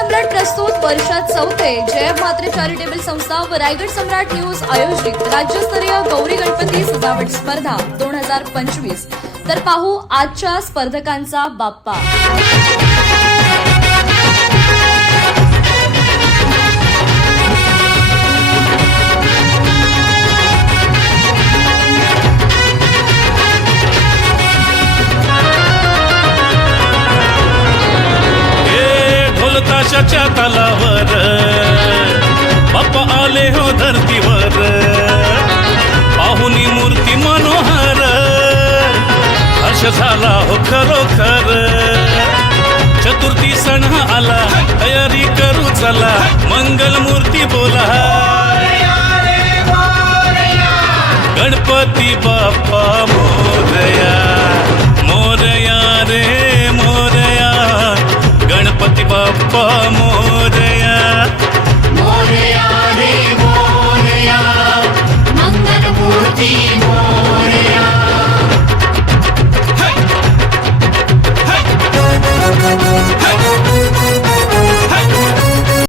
सम्राट प्रस्तुत वर्षात चौथे जय म्हात्रे चॅरिटेबल संस्था व रायगड सम्राट न्यूज आयोजित राज्यस्तरीय गौरी गणपती सजावट स्पर्धा 2025। तर पाहू आजच्या स्पर्धकांचा बाप्पा। ताशाच्या तालावर बाप्पा आले हो धरतीवर, पाहुनी मूर्ती मनोहर, हर्ष झाला हो खरोखर। चतुर्थी सण आला, तयारी करू चला, मंगल मूर्ती बोला, गणपती बाप्पा मोरया।